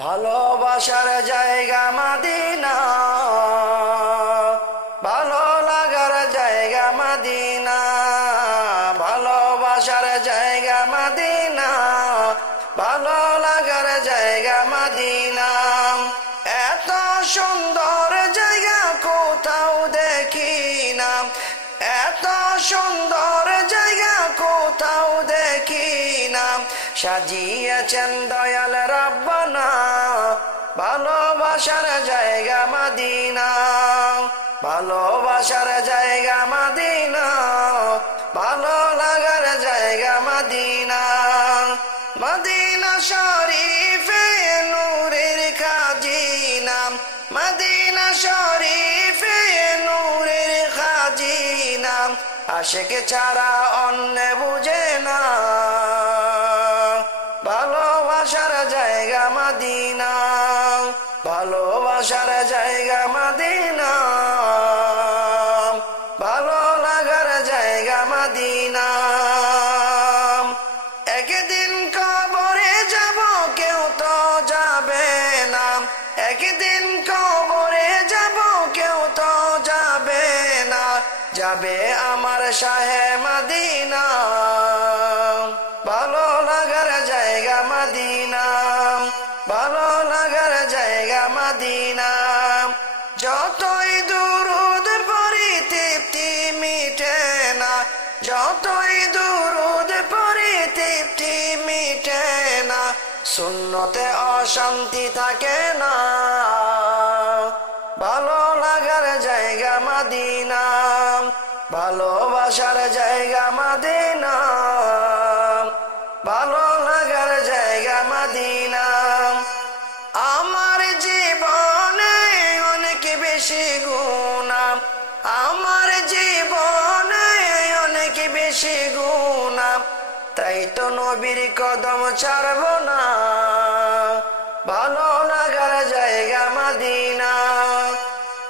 ভালোবাসার জায়গা মদিনা, ভালো লাগার জায়গা মদিনা, ভালোবাসার জায়গা মদিনা, ভালো লাগার জায়গা মদিনা। এত সুন্দর জায়গা কোথাও দেখি না, এত সুন্দর জায়গা কোথাও দেখি না, সাজিয়েছেন দয়াল রব্বানা ভালোবাসার জায়গা মদিনা, ভালোবাসার জায়গা মদিনা, ভালো লাগার জায়গা মদিনা। মদিনা শরীফে নূরের খাজিনা, মদিনা শরীফে নূরের খাজিনা, আশিক ছাড়া অন্য বুঝে না ভালোবাসার জায়গা মদিনা, ভালোবাসার জায়গা মদিনা, ভালো লাগার জায়গা মদিনা। একদিন কবরে যাব কেউ তো যাবে না, একদিন কবরে যাব কেউ তো যাবে না, যাবে আমার শাহে মদিনা ভালো লাগার জায়গা মদিনা, ভালো লাগার জায়গা মদিনা। যতই দুরুদ পড়ি তৃপ্তি মিটে না, যতই দুরুদ পড়ি তৃপ্তি মিটে না, সুন্নতে অশান্তি থাকে না ভালো লাগার জায়গা মদিনা, ভালোবাসার জায়গা মদিনা, ভালো লাগার জায়গা মদিনা। আমার জীবনে অনেক বেশি গুনাহ, আমার জীবনে অনেক বেশি গুনাহ, তাই তো নবীর কদম ছাড়ব না ভালো লাগার জায়গা মদিনা,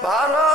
ভালো